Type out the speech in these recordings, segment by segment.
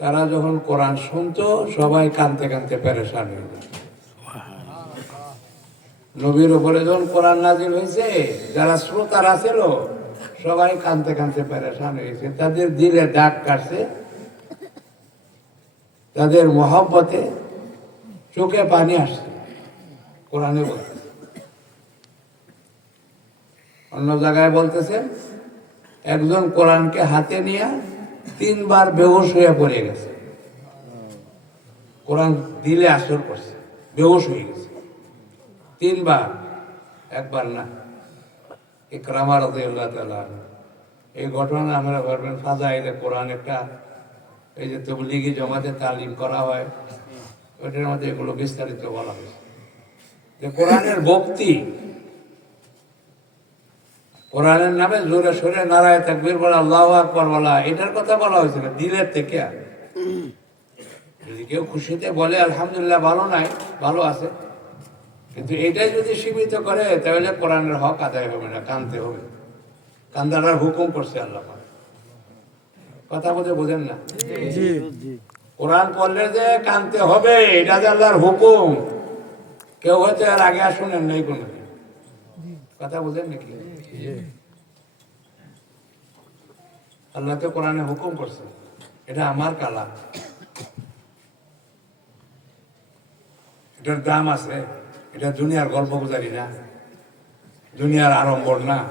তারা যখন কোরআন শুনতো, সবাই কানতে কানতে পেরেশান হয়ে যেত নবীর উপরে যখন কোরআন নাজিল হয়েছে, যারা শ্রোতারা ছিল সবাই কানতে কানতে পেরেশান হয়েছে। তাদের দিলে দাগ কাটছে, তাদের মহব্বতে চোখে পানি আসছে। কোরআনে বলতে অন্য জায়গায় বলতেছেন, একজন কোরআনকে হাতে নিয়ে তিনবার বেহুশ হয়ে পড়ে গেছে। কোরআন দিলে আসর করছে, বেহুশ হয়ে গেছে। তিনবার, একবার না। ইকরামার আল্লাহ তালা এই ঘটনা আমরা ভাববেন, ফাজাইলে কোরআন একটা, এই যে তবলিগি জমাতে তালিম করা হয়, ওইটার মধ্যে এগুলো বিস্তারিত বলা হয়েছে। যে কোরআনের ভক্তি কোরআনের নামে জোরে সোরে নারায় তাকবীর বলা আল্লাহ আকবর বলা এটার কথা বলা হয়েছিল দিলের থেকে। আর। যদি কেউ খুশিতে বলে আলহামদুলিল্লাহ ভালো নাই ভালো আছে। কিন্তু এটাই যদি সীমিত করে তাহলে কোরআনের হক আদায় হবে না কানতে হবে। কান্দারার হুকুম করছে আল্লাহ কথা বলতে বোঝেন না? কোরআন পড়লে যে কানতে হবে এটা যে আল্লাহর হুকুম। কেউ হয়তো আর আগে আর শুনেন নাই কোনো কথা বোঝেন নাকি? আল্লাহ তো কোরআনে হুকুম করছে। এটা আমার এটার দাম আছে। এটা দুনিয়ার গল্প গুজারি না। দুনিয়ার আড়ম্বর না।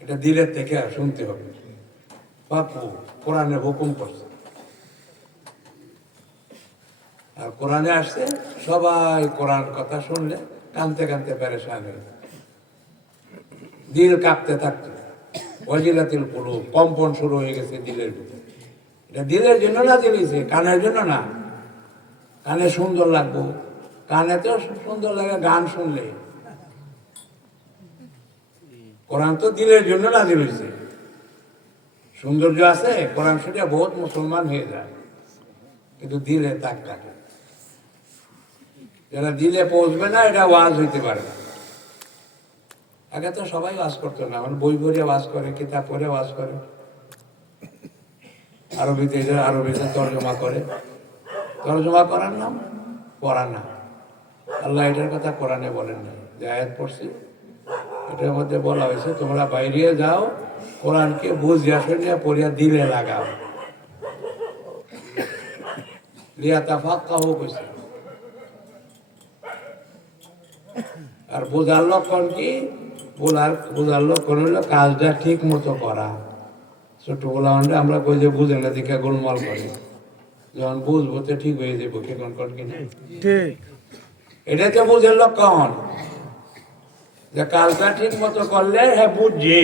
এটা দিলের থেকে শুনতে হবে। বাপু, কোরআনে হুকুম করছে। আর কোরআনে আসছে, সবাই কোরআন কথা শুনলে কানতে কানতে পেরেশান হয়ে দিল কাঁপতে থাকতো ওয়াজিলাতিল কুলু কম্পন শুরু হয়ে গেছে দিলের ভিতরে। এটা দিলের জন্য না দিলিছে কানের জন্য না। কানে সুন্দর লাগবো। কানে তো সুন্দর লাগে, গান শুনলে। কোরআন তো দিলের জন্য না দিলিছে সৌন্দর্য আছে, কোরআন শুনে বহুত মুসলমান হয়ে যায়। কিন্তু দিলে তাক থাকে যারা দিলে পৌঁছবে না এটা ওয়াজ হইতে পারে না। আগে তো সবাই ওয়াজ করতো না মানে বই পড়ে ওয়াজ করে, কিতাব পড়ে ওয়াজ করে। আরবিতে এটা আরবিতে তর্জমা করে। তর্জমা করার নাম? পড়া না। আল্লাহ এটার কথা কোরআনে বলেন না যে আয়াত পড়ছি, এটার মধ্যে বলা হয়েছে, তোমরা বাইরে যাও, কোরআনকে বুঝিয়া শুনিয়া পড়িয়া দিলে লাগাও। লিয়া তাফাক কাহু কইছে। আর বোঝার লক্ষণ কি? বোঝার বোঝার লক্ষণ হলো কাজটা ঠিক মতো করা। ছোট বলা আমরা কই যে বুঝে না দেখে গোলমাল করে। যখন বুঝব তো ঠিক হয়ে যাব কে কোন ঠিক। এটা তো বুঝের লক্ষণ। যে কাজটা ঠিক মতো করলে হ্যাঁ বুঝছে।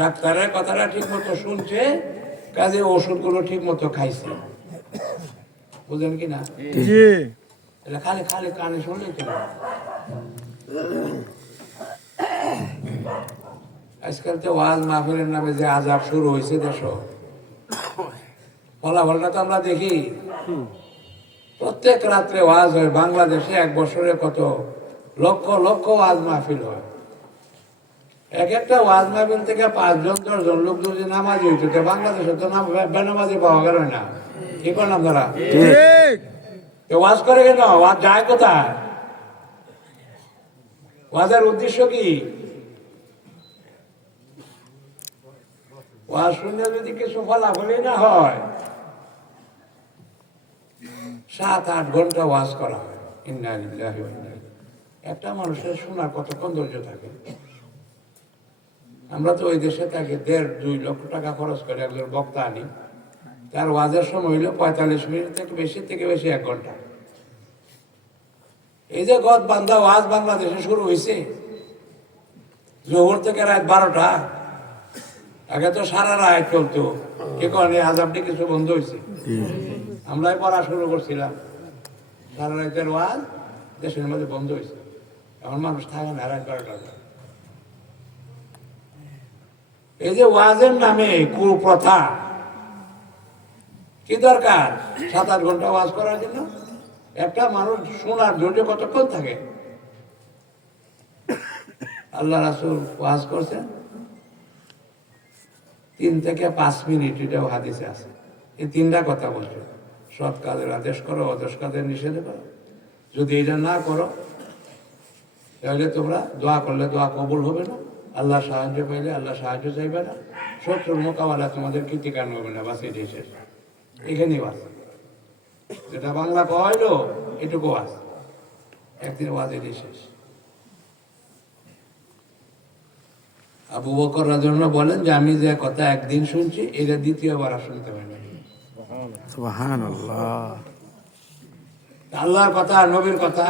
ডাক্তারের কথাটা ঠিক মতো শুনছে কাজে ওষুধগুলো ঠিক মতো খাইছে। বুঝেন কি না? খালি খালি কানে শুনলে না। আজকাল তো ওয়াজ মাহফিলের নামে যে আজাব শুরু হয়েছে দেশ ফলাফলটা তো আমরা দেখি প্রত্যেক রাত্রে ওয়াজ হয়, বাংলাদেশে এক বছরে কত লক্ষ লক্ষ ওয়াজ মাহফিল হয়। এক একটা ওয়াজ মাহফিল থেকে পাঁচজন, দশজন লোক যদি নামাজি হইতো বাংলাদেশে তো নাম বেনামাজি পাওয়া গেল না। কি করলাম তারা? ওয়াজ করে কেন? ওয়াজ যায় কোথায়? ওয়াজের উদ্দেশ্য কি? ওয়াজ শুনে যদি কিছু ফলাফলই না হয়, সাত, আট ঘণ্টা ওয়াজ করা হয়। একটা মানুষের শোনার কতক্ষণ ধৈর্য থাকে? আমরা তো ওই দেশে থাকি, দেড়, দুই লক্ষ টাকা খরচ করে একজন বক্তা আনি। তার ওয়াজের সময় হইল পঁয়তাল্লিশ মিনিট থেকে বেশি থেকে বেশি এক ঘণ্টা। এই যে গদ বান্ধা ওয়াজ বাংলাদেশে শুরু হয়েছে জোহর থেকে রাত বারোটা। আগে তো সারা রাত চলতো। কে কারণে আজাবটি কিছু বন্ধ হয়েছে আমরাই পড়া শুরু করছিলাম। সারা রাতের ওয়াজ দেশের মধ্যে বন্ধ হয়েছে এখন মানুষ থাকে না রাত বারোটা এই যে ওয়াজের নামে কুপ্রথা কি দরকার? সাত আট ঘণ্টা ওয়াজ করার জন্য? একটা মানুষ শোনার ধৈর্য কতক্ষণ থাকে? আল্লাহ রাসুল ওয়াজ করছেন। তিন থেকে পাঁচ মিনিট এটাও হাদিসে আছে। এই তিনটা কথা বলছে। সৎ কাজের আদেশ করো অদেশ কাজের নিষেধ করো। যদি এটা না করো, তাহলে তোমরা দোয়া করলে দোয়া কবুল হবে না। আল্লাহ সাহায্য পাইলে আল্লাহ সাহায্য চাইবে না। শত্রুর মোকাবেলা তোমাদের কৃতিকার হবে না। বাস এটাই শেষ। এখানেই বাস যেটা বাংলা কয়লো? এটুকু বাস একদিন ওয়াজ এটাই শেষ। আবু বকর রাজন বলেন যে আমি যে কথা একদিন শুনছি এটা দ্বিতীয়বার আর শুনতে পারি আল্লাহর কথা নবীর কথা।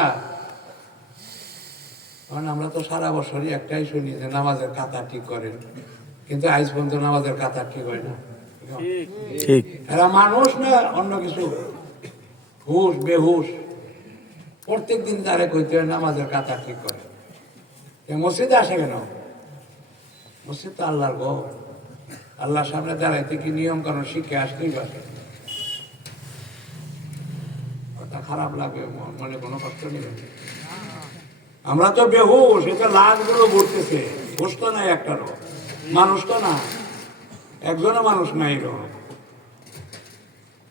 কারণ আমরা তো সারা বছরই একটাই শুনি যে নামাজের কাতা ঠিক করেন। কিন্তু আজ পর্যন্ত নামাজের কাতা ঠিক হয় না। ঠিক। এরা মানুষ না, অন্য কিছু। হুশ, বেহুশ। প্রত্যেক দিন তারে কইতে হয়, নামাজের কাতা ঠিক করে? মসজিদে আসে কেন? মসজিদ তো আল্লাহর আল্লাহর সামনে দাঁড়াইতে কি নিয়ম শিখে আসতেই পারে। কথা খারাপ লাগে, ম- মনে কোনো কষ্ট নেই। আমরা তো বেহুশ এটা লাশগুলো ঘুরতেছে হুশ তো নাই একটারও মানুষ তো না। একজনও মানুষ নাই রো।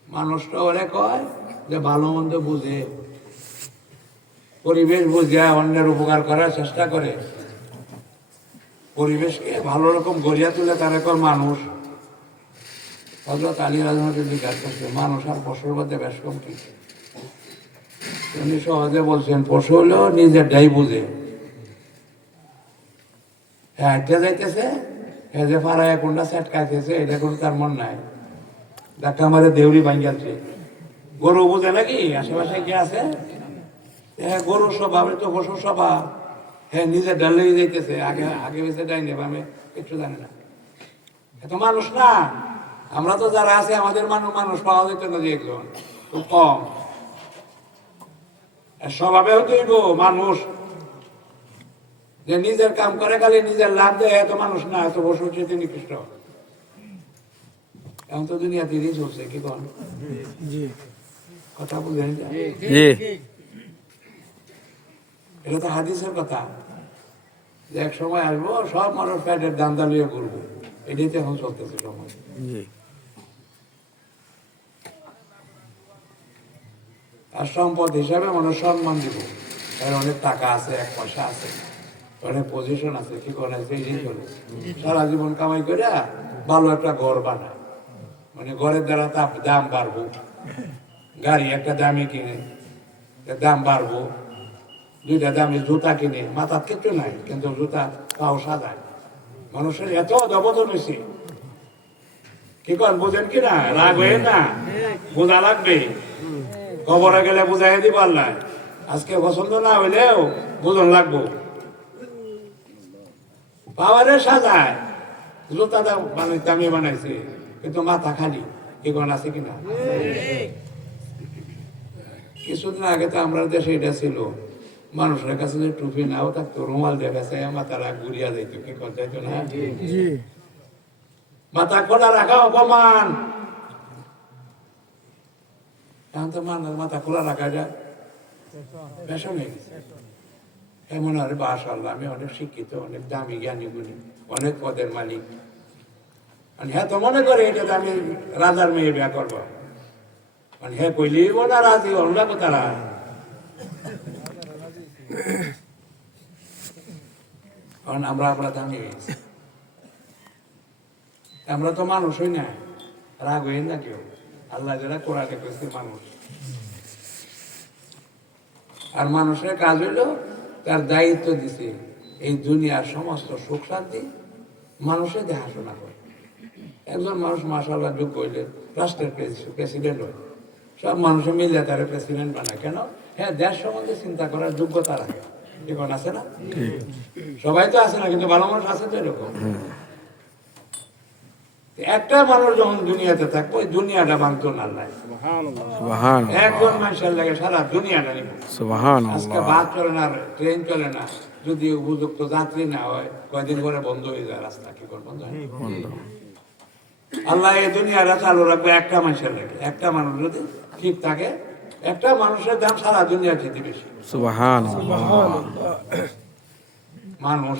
মানুষটা ওরে কয় যে ভালো মন্দ বুঝে, পরিবেশ বুঝে, অন্যের উপকার করার চেষ্টা করে। পরিবেশকে ভালো রকম গড়িয়া তুলে তারা কর মানুষ। হজরত আলী রাজনাকে জিজ্ঞাসা করছে, মানুষ আর পশুর মধ্যে বেশ কম কি? উনি সহজে বলছেন, পশু হলেও নিজেরটাই বুঝে। হ্যাঁ এটা যাইতেছে হ্যাঁ যে পাড়ায় কোনটা সেট খাইতেছে এটা কোনো তার মন নাই। ডাক্তার আমাদের দেউরি ভাঙ্গাচ্ছে। গরু বুঝে নাকি? আশেপাশে কি আছে? হ্যাঁ গরু স্বভাব তো পশু স্বভাব। হ্যাঁ নিজে ডালেই যাইতেছে। আগে আগে বেঁচে নেব আমি একটু জানি না। এত মানুষ না। আমরা তো যারা আছে, আমাদের মানুষ মানুষ পাওয়া যেত না যে একজন। খুব কম। স্বভাবেও তৈব মানুষ যে নিজের কাম করে খালি নিজের লাভ দেয় এত মানুষ না এত বসে হচ্ছে নিকৃষ্ট এখন তো দুনিয়া দিনই চলছে কি কন? কথা বুঝলেন জি এটা তো হাদিসের কথা। যে এক সময় আসব সব মানুষ প্যাটের দাম দামিয়ে করব এটাই তো এখন চলতেছে সময়। আর সম্পদ হিসাবে মানুষ সম্মান দিব এর অনেক টাকা আছে এক পয়সা আছে অনেক পজিশন আছে, কি করে আছে এই করে সারা জীবন কামাই করে ভালো একটা ঘর বানায়। মানে ঘরের দ্বারা তার দাম বাড়বো। গাড়ি একটা দামি কিনে দাম বাড়বো। দুইটা দামি জুতা কিনে, মাথার কিছু নাই, কিন্তু জুতা পাও সাদায় মানুষের এত দবদন হয়েছে। কি কর বোঝেন কি না? রাগ হয়ে না? বোঝা লাগবে। কবরে গেলে বোঝাই দিব আল্লাহ। আজকে পছন্দ না হইলেও বুঝন লাগবো। পাওয়ারে সাজায়। জুতা দাম মানে দামি বানাইছে কিন্তু মাথা খালি। কি কোন আছে কিনা? কিছুদিন আগে তো আমরা দেশে এটা ছিল। মানুষের কাছে যে টুপি নাও থাকতো রুমাল দেখাছে মাথারা ঘুরিয়া যাইতো কি করতে যাইতো না? মাথা খোলা রাখা অপমান। মাথা খোলা রাখা যায়। হয়ে গেছে। এমন আর বাস আল্লাহ আমি অনেক শিক্ষিত, অনেক দামি জ্ঞানী গুণী, অনেক পদের মালিক। মানে হ্যাঁ তো মনে করে এটা আমি রাজার মেয়ে বিয়া করব। মানে হ্যাঁ কইলেই না রাজি, অন্য তারা কারণ আমরা আমরা দামি আমরা তো মানুষ হই না, রাগ হই না কেউ। আল্লাহ যারা কোরআনে মানুষ। আর মানুষের কাজ হইল তার দায়িত্ব দিছে এই দুনিয়ার সমস্ত সুখ শান্তি মানুষের দেখাশোনা করে। একজন মানুষ মাসাল্লাহ যোগ করলে রাষ্ট্রের প্রেসিডেন্ট হয়। সব মানুষের মিলে তারা প্রেসিডেন্ট বানায়। কেন? হ্যাঁ দেশ সম্বন্ধে চিন্তা করার যোগ্যতা রাখে। এখন আছে না? সবাই তো আছে না কিন্তু ভালো মানুষ আছে তো এরকম। একটা মানুষ যখন দুনিয়াতে থাকব ওই দুনিয়াটা ভাঙতো না আল্লাহ একজন মানুষের লাগে সারা দুনিয়াটা নিব। আজকে বাস চলে না ট্রেন চলে না যদি উপযুক্ত যাত্রী না হয় কয়দিন পরে বন্ধ হয়ে যায় রাস্তা কি করে বন্ধ আল্লাহ এই দুনিয়াটা চালু রাখবে একটা মানুষের লাগে। একটা মানুষ যদি ঠিক থাকে একটা মানুষের দাম সারা দুনিয়া যেতে বেশি। মানুষ।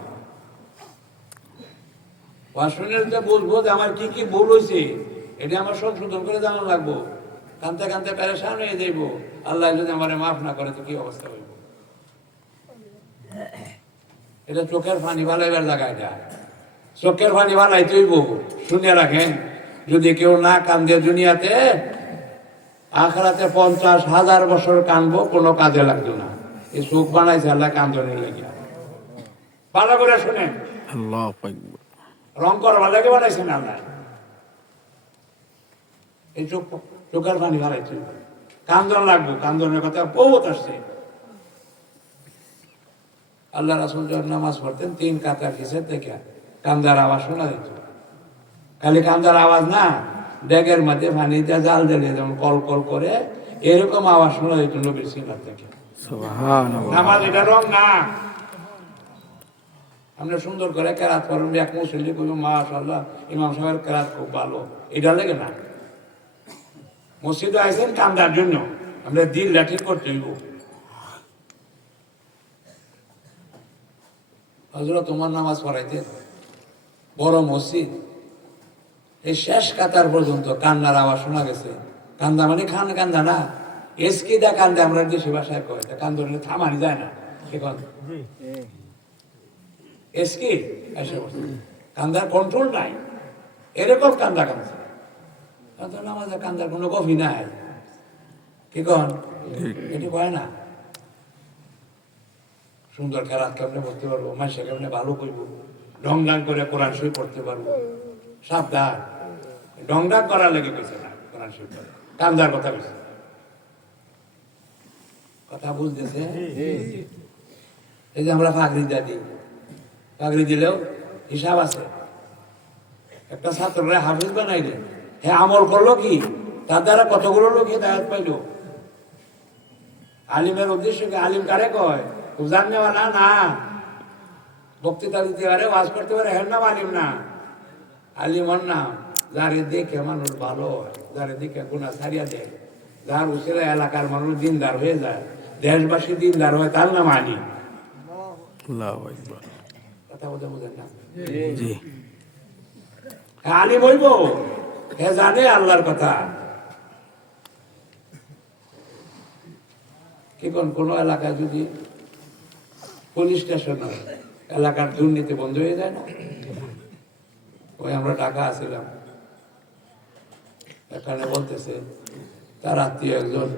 ওয়াশরুমের যে যে আমার কি কি ভুল হয়েছে, এটা আমার সংশোধন করে জানা লাগবো। কানতে কানতে প্যারেশান হয়ে যাইব। আল্লাহ যদি আমার মাফ না করে তো কি অবস্থা হইব? এটা চোখের পানি ভালাইবার জায়গা এটা। চোখের পানি ভালাই তৈব শুনে রাখেন। যদি কেউ না কান্দে দুনিয়াতে, আখরাতে পঞ্চাশ হাজার বছর কানবো, কোনো কাজে লাগতো না। এই চোখ বানাইছে, আল্লাহ কান্দনের লেগে ভালো করে শুনেন। আল্লাহ রং করবার লাগে বানাইছেন আল্লাহ এই চোখ চোখের পানি বাড়াইছে কান্দন লাগবো কান্দনের কথা বহুত আসছে। আল্লাহ রাসুল যখন নামাজ পড়তেন তিন কাতার কিসের থেকে কান্দার আওয়াজ শোনা যেত। খালি কান্দার আওয়াজ না ডেগের মধ্যে পানিতে জাল দিলে যেমন কল কল করে এরকম আওয়াজ শোনা যেত নবীর সিনার থেকে। নামাজ এটা রং না। আমরা সুন্দর করে কেরাত করেন, এক মুসল্লি কইব মাশাল্লাহ ইমাম সাহেবের কেরাত খুব ভালো। এটা লাগে না। মসজিদে আইসেন কান্দার জন্য। আমরা দিল লাঠি করতে হইব। হজরত তোমার নামাজ পড়াইতে বড় মসজিদ। এই শেষ কাতার পর্যন্ত কান্নার আওয়াজ শোনা গেছে। কান্দা মানে খান কান্দা না। এসকি দা কান্দে আমরা দেশি ভাষায় কয় কান্দনে থামানি যায় না। এখন এসকি এসে বসে। কান্দার কন্ট্রোল নাই। এরকম কান্দা কান্দা নামাজের কান্দার কোনো কফি নাই। কি কন? এটি কয় না? সুন্দর খেলার কেমনে পড়তে পারব? মাসে কেমনে ভালো করব? ডং ডাং করে কোরআন শরীফ পড়তে পারব? সাবধান। ডং ডাং করার লেগে কইছে না কোরআন শরীফ কান্দার কথা কইছে। কথা বুঝতেছে? এই যে আমরা ফাঁকরি দাদি চাকরি দিলেও হিসাব আছে। একটা ছাত্ররা হাফিজ বানাইলে। হ্যাঁ আমল করল কি? তার দ্বারা কতগুলো লোক হেদায়ত পাইল? আলিমের উদ্দেশ্য কি? আলিম কারে কয়? উজান নেওয়া না? না। বক্তৃতা দিতে পারে, ওয়াজ করতে পারে, হের নাম আলিম না। আলিম ওর নাম, যারে দেখে মানুষ ভালো হয়, যারে দেখে গুণা ছাড়িয়া দেয়। যার উচিরা এলাকার মানুষ দিনদার হয়ে যায়, দেশবাসী দিনদার হয়, তার নাম আলিম। আল্লাহু কথা বোঝা বোঝেন না। হ্যাঁ, বলব হে জানে আল্লাহর কথা। কি কোন এলাকায় যদি পুলিশ স্টেশন এলাকার দুর্নীতি বন্ধ হয়ে যায় না? ওই আমরা টাকা আসছিলাম এখানে বলতেছে তার আত্মীয় একজন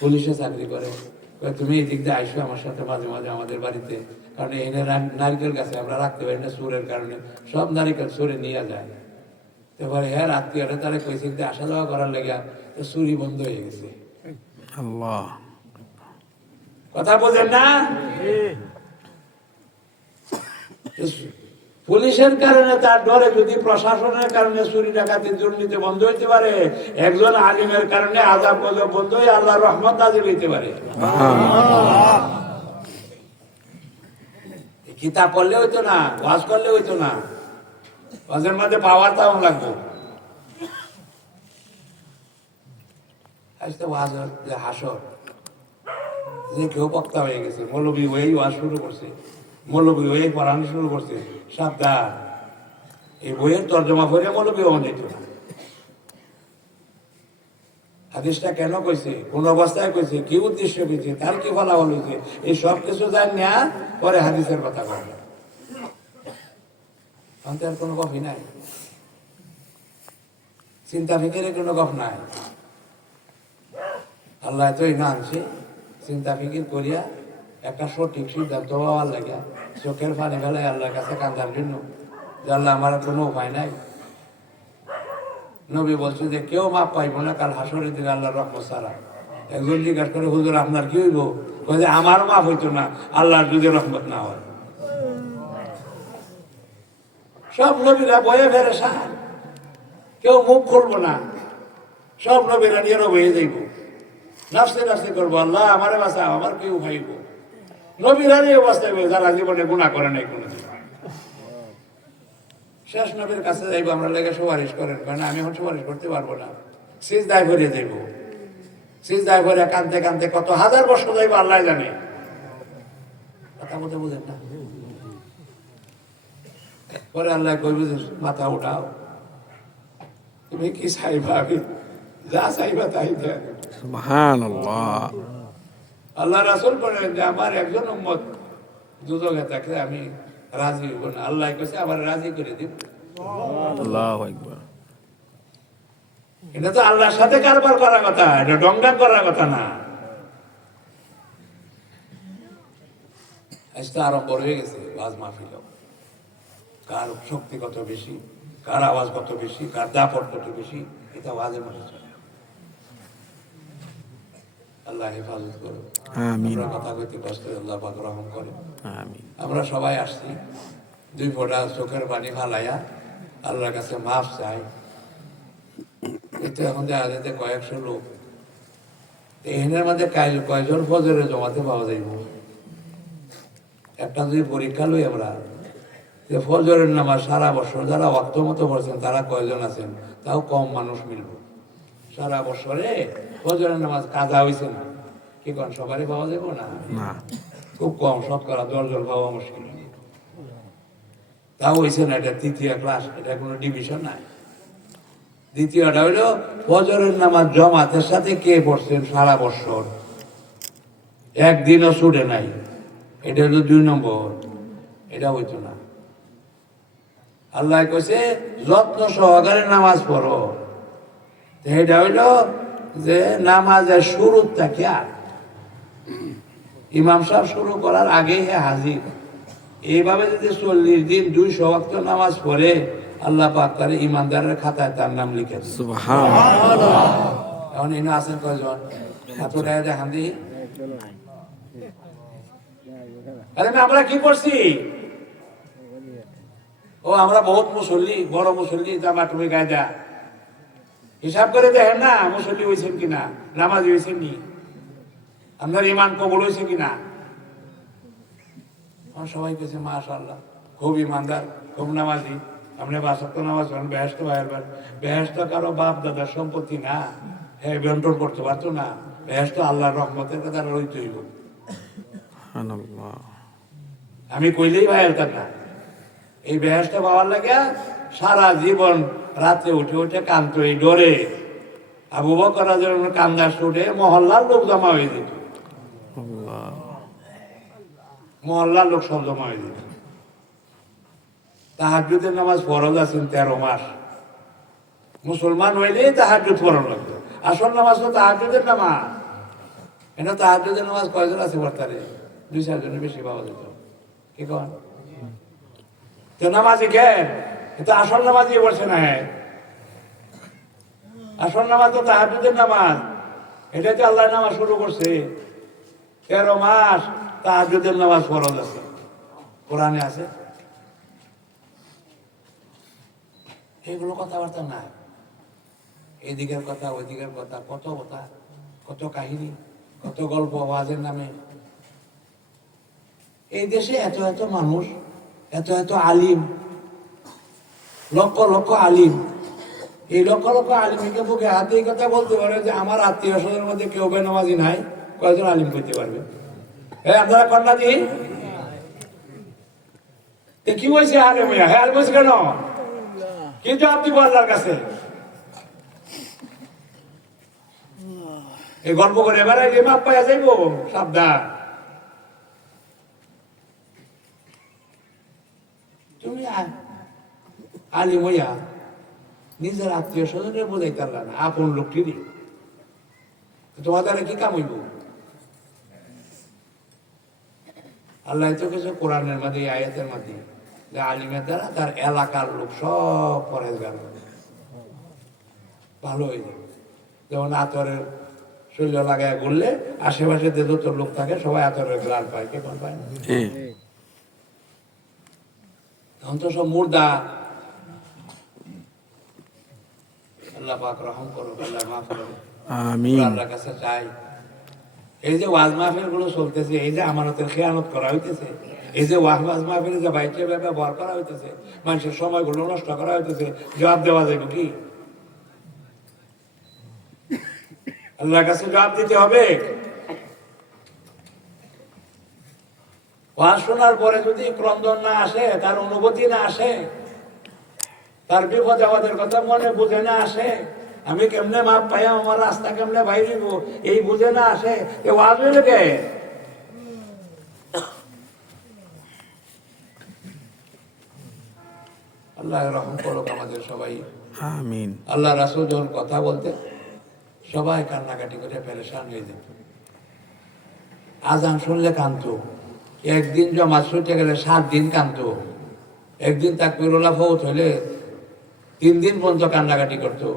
পুলিশে চাকরি করে। তুমি এই দিক দিয়ে আইসো আমার সাথে মাঝে মাঝে আমাদের বাড়িতে। কারণ এনে নারকেল গাছে আমরা রাখতে পারি না সুরের কারণে। সব নারিকেল সুরে নিয়ে যায়। এবারে হ্যাঁ আত্মীয়রা তারা কইছে যে আসা যাওয়া করার লেগে তো চুরি বন্ধ হয়ে গেছে। আল্লাহ। কথা বোঝেন না? পুলিশের কারণে তার ডরে যদি প্রশাসনের কারণে চুরি ডাকাতি দুর্নীতি বন্ধ হইতে পারে একজন আলিমের কারণে আজাব বন্ধ হয়ে আল্লাহর রহমত নাজিল হইতে পারে। কিতাব পড়লে হইতো না ওয়াজ করলে হইতো না। ওয়াজের মধ্যে পাওয়ার তাও লাগতো। আজকে ওয়াজ হাসর, যে কেউ বক্তা হয়ে গেছে, মৌলবী হয়েই ওয়াজ শুরু করছে, মৌলবী হয়ে পড়ানো শুরু করছে। সাবধান। এই বইয়ের তর্জমা করে মৌলবী হওয়া যেত না। হাদিসটা কেন কইছে? কোন অবস্থায় কইছে? কি উদ্দেশ্য কইছে? তার কি ফলাফল হয়েছে এই সব কিছু জান না, পরে হাদিসের কথা বলে অন্তে আর কোনো গপই নাই। চিন্তা ফিকিরে কোনো গপ নাই। আল্লাহ তো না আনছে। চিন্তা ফিকির করিয়া একটা সঠিক সিদ্ধান্ত হওয়ার লাগে চোখের পানি ফেলে আল্লাহর কাছে কান্দার জন্য। যে আল্লাহ আমার কোনো উপায় নাই। নবী বলছে যে, কেউ মাপ পাইব না কাল হাসরের দিন আল্লাহর রহমত সারা একজন জিজ্ঞাসা করে, হুজুর, আপনার কি হইব? যে আমারও মাপ হইতো না, আল্লাহর যদি রহমত না হয়। সব নবীরা বয়ে ফেরে সার কেউ মুখ খুলবো না, সব নবীরা নিয়ে রয়ে যাইব। নাচতে নাচতে করব, আল্লাহ, আমারে বাসা আমার কেউ খাইব নবীরা নিয়ে অবস্থায় যারা জীবনে গুণা করে নাই কোনো শেষ নবীর কাছে যাইবো আমরা লেগে সুপারিশ করেন কারণ আমি এখন সুপারিশ করতে পারব না। সিজ দায় ভরিয়ে যাইব। সিজ দায় ভরে কানতে কানতে কত হাজার বছর যাইবো আল্লাহ জানে। কথা বলতে বুঝেন না? পরে আল্লাহ কইব যে মাথা উঠাও। তুমি কি চাইবা? আমি যা চাইবা তাই দেন আল্লাহ রাসুল বলেন যে আমার একজন উম্মত দুদকে থাকলে আমি রাজি হইব না। আল্লাহ কইছে আবার রাজি করে দিব আল্লাহু আকবার। এটা তো আল্লাহর সাথে কারবার করার কথা এটা ডংডাং করার কথা না। আজ তো আরম্ভ হয়ে গেছে বাজ মাহফিল। কার শক্তি কত বেশি কার আওয়াজ কত বেশি কার দাপট কত বেশি এটা ওয়াজের মধ্যে চলে আল্লাহ হেফাজত করো আমিন। আমরা সবাই আসছি দুই ফোঁটা চোখের পানি ফালাইয়া আল্লাহর কাছে মাফ চাই। এতে এখন দেখা যাচ্ছে কয়েকশো লোক। এখানের মধ্যে কয়জন ফজরে জমাতে পাওয়া যাইব? একটা যদি পরীক্ষা লই আমরা যে ফজরের নামাজ সারা বছর যারা অর্থ মতো পড়ছেন তারা কয়জন আছেন? তাও কম মানুষ মিলব। সারা বছরে ফজরের নামাজ কাজা হয়েছে না। কি কন সবারই পাওয়া যাব না? খুব কম শতকরা দশজন পাওয়া মুশকিল। তাও হয়েছে না এটা তৃতীয় ক্লাস এটা কোনো ডিভিশন নাই। দ্বিতীয়টা হইল ফজরের নামাজ জমাতের সাথে কে পড়ছেন সারা বছর? একদিনও ছুটে নাই। এটা হলো দুই নম্বর। এটা হইতো না। আল্লাহ কইছে যত্ন সহকারে নামাজ পড়ো। এটা হইল যে নামাজের শুরুর থাকে আর? ইমাম সাহেব শুরু করার আগেই হে হাজির। এইভাবে যদি চল্লিশ দিন দুই ওয়াক্ত নামাজ পড়ে আল্লাহ পাক তার ইমানদারের খাতায় তার নাম লিখে। এখন ইনো আছেন হাত উঠায় দেখান দি আরে না, আমরা কি করছি? ও আমরা বহুত মুসল্লি বড় মুসল্লি জামা টুপি গায়ে দেয়া হিসাব করে দেখেন না মুসল্লি হয়েছেন কিনা নামাজ হয়েছেন নি। আপনার ইমান কবল হয়েছে কিনা? আমার সবাই কেছে মাশাল্লাহ খুব ইমানদার খুব নামাজি। আপনি বাসক্ত নামাজ পড়েন বেহেস্ত ভাইয়ের বেহেস্ত কারও বাপ দাদার সম্পত্তি না। হ্যাঁ বন্টন করতে পারতো না। বেহেস্ত আল্লাহর রহমতের কথা রইতে হইব। আমি কইলেই ভাইয়ের কথা। এই বেহেস্ত পাওয়ার লাগে সারা জীবন রাতে উঠে উঠে কান্ত এই ডরে। আবু বকর কান্দার উঠে মহল্লার লোক জমা হয়ে যেত আল্লাহ মহল্লার লোক সব জমা হয়ে যেত তাহাজুদের নামাজ ফরজ আছেন তেরো মাস। মুসলমান হইলেই তাহাজুদ ফরজ লাগতো আসল নামাজ তো তাহাজুদের নামাজ। এটা তাহাজুদের নামাজ কয়জন আছে বর্তারে? দুই চারজনের বেশি পাওয়া যেত। কি কন? তো নামাজি কেন? এটা আসল নামাজই বলছে না হ্যাঁ আসল নামাজ তো তাহাজুদের নামাজ। এটা তো আল্লাহ নামাজ শুরু করছে। তেরো মাস তাহাজুদের নামাজ ফরজ আছে। কোরআনে আছে। এগুলো কথাবার্তা নাই। এদিকের কথা, ওইদিকের কথা, কত কথা, কত কাহিনী, কত গল্প আওয়াজের নামে। এই দেশে এত এত মানুষ, এত এত আলিম, লক্ষ লক্ষ আলিম। এই লক্ষ লক্ষ আলিমকে বুকে হাতে কথা বলতে পারে যে, আমার আত্মীয় স্বজনের মধ্যে কেউ বেনামাজি নাই কয়জন আলিম করতে পারবে। হ্যাঁ আপনারা কন্যা দি কি বলছে আরে মিয়া? হ্যাঁ বলছে কেন? কি জবাব দিব কাছে? এই গল্প করে এবারে যে মাপ পাইয়া যাইব, সাবধান। তুমি আ- আলিম হইয়া নিজের আত্মীয় স্বজনের বোঝাইতে পারলা না, আপন লোকটি তোমার দ্বারা কি কাম হইব? আল্লাহ তো কিছু কোরআনের এই আয়াতের মাঝে। যে আলিমের দ্বারা তার এলাকার লোক সব পরেজগার। ভালো হয়ে যাবে যেমন আতরের শৈল লাগায় ঘুরলে আশেপাশে যে যত লোক থাকে সবাই আতরের গ্রান পায়। কে পায় না? তখন তো সব মুর্দা। আল্লাহ পাক রহম করো আল্লাহ মাফ করো আমিন। আল্লাহর কাছে চাই এই যে ওয়াজ মাহফিলগুলো চলতেছে, এই যে আমানতের খেয়ানত করা হইতেছে, এই যে ওয়াজ ওয়াজ মাহফিল যে বাইকে ব্যবহার করা হইতেছে, মানুষের সময়গুলো নষ্ট করা হইতেছে, জবাব দেওয়া যাবে কি? আল্লাহর কাছে জবাব দিতে হবে। ওয়াজ শোনার পরে যদি ক্রন্দন না আসে, তার অনুভূতি না আসে, তার বিপদ আমাদের কথা মনে বুঝে না আসে আমি কেমনে মাপ পাই আমার রাস্তা কেমনে বাইরিব এই বুঝে না আসে এ ওয়াজ হইলে কে? আল্লাহ রহম করুক আমাদের সবাই। আমিন। আল্লাহ রাসুল যখন কথা বলতে সবাই কান্নাকাটি করে পেরেশান হয়ে যেত। আজান শুনলে কান্ত একদিন জমা ছুটে গেলে সাত দিন কান্ত একদিন তাকবিরুল্লাহ ফৌত হলে তিন দিন পর্যন্ত কান্নাকাটি করতো।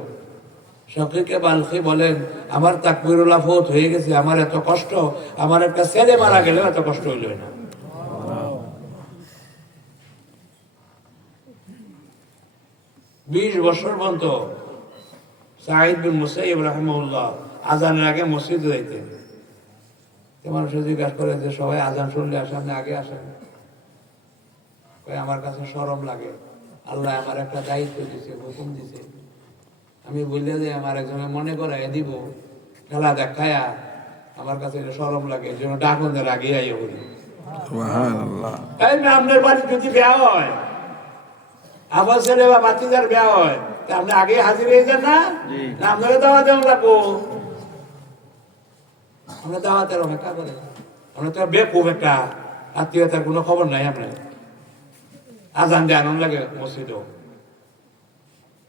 শকিকে বালখি বলেন, আমার তাকবিরুল্লাহ ফৌত হয়ে গেছে, আমার এত কষ্ট, আমার একটা ছেলে মারা গেলেও এত কষ্ট হইল না। বিশ বছর পর্যন্ত সাহিদ বিন মুসাইব রহমউল্লাহ আজানের আগে মসজিদে যাইতেন। মানুষ জিজ্ঞাসা করে যে, সবাই আজান শুনলে সামনে আগে আসেন? আমার কাছে সরম লাগে। আল্লাহ আমার একটা দায়িত্ব দিছে, হুকুম দিছে। আমি বললে যে আমার একজনে মনে করাই দিব খেলা দেখায়া আমার কাছে এটা সরম লাগে এই জন্য ডাকুনদের আগে আইয়া বলি। আপনার বাড়ি যদি বিয়া হয় আবার ছেলে বা বাতিজার বিয়া হয় তা আপনি আগে হাজির হয়ে যান না? না আপনারা দাওয়া দেওয়া লাগবো। আমরা দাওয়াতের অপেক্ষা করে। আমরা তো বেকুব একটা আত্মীয়তার কোনো খবর নাই আপনার আজান দিয়ে আনন্দ লাগে মসজিদও।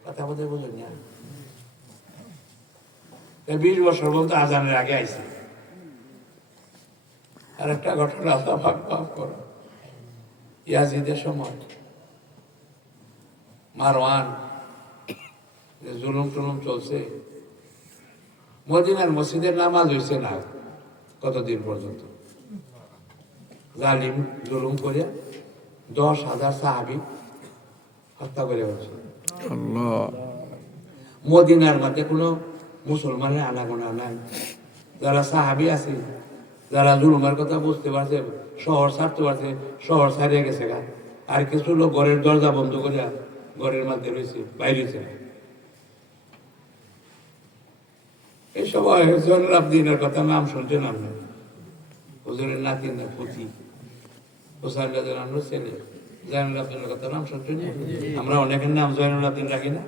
কথা বলতে বুঝুন না। বিশ বছর বলতে আজানের আগে আইছে। আর একটা ঘটনা আল্লাহ পাক মাফ করো ইয়াজিদের সময় মারওয়ান যে জুলুম টুলুম চলছে মদিনার মসজিদের নামাজ হয়েছে না কতদিন পর্যন্ত? জালিম জুলুম করে দশ হাজার সাহাবি হত্যা করে হচ্ছে মদিনার মধ্যে কোনো মুসলমানের আনাগোনা নাই। যারা সাহাবি আছে, যারা জুলুমের কথা বুঝতে পারছে, শহর ছাড়তে পারছে, শহর ছাড়িয়ে গেছে গা। আর কিছু লোক ঘরের দরজা বন্ধ করিয়া ঘরের মধ্যে রয়েছে বাইরেছে এই সময় জয়নুল আবদিনের কথা নাম শুনছেন আপনি? হুজুরের নাতিন না পুঁথি হোসাইন আমরা ছেলে। জয়নুল আবদিনের কথা নাম শুনছেন? আমরা অনেকের নাম জয়নুল আবদিন রাখি না।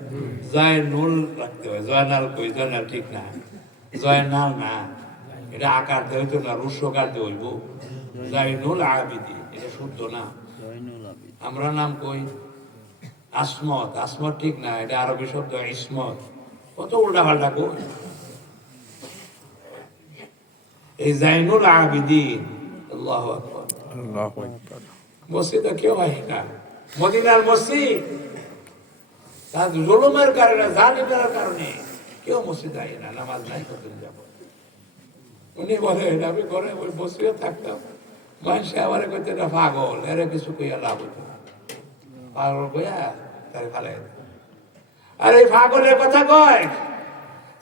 জয়নুল রাখতে হয় জয়নাল কই জয়নাল ঠিক না। জয়নাল না এটা আকার দিয়ে হইতো না রুস্যকার দিয়ে হইব। জয়নুল আবিদি এটা শুদ্ধ না। আমরা নাম কই? আসমত আসমত ঠিক না এটা আরবি শব্দ ইসমত। কত উল্টা পাল্টা কই? এই জাইনুল আবিদিন আল্লাহু আকবার। আল্লাহু আকবার। মসজিদে কেউ হয় না। মদিনার মসজিদ কারণে, জালিমের কারণে কেউ মসজিদ আয় না, নামাজ নাই কতদিন যাব। উনি বলেন আমি ঘরে ওই থাকতাম। মানুষ কইতে, না, পাগল কিছু কইয়া লাভ হইতো না। পাগল কইয়া তার আর এই পাগলের কথা কয়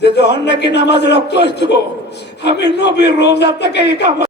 যে, যখন নাকি নামাজ রক্ত হইতো আমি নবীর রোজা থেকে এই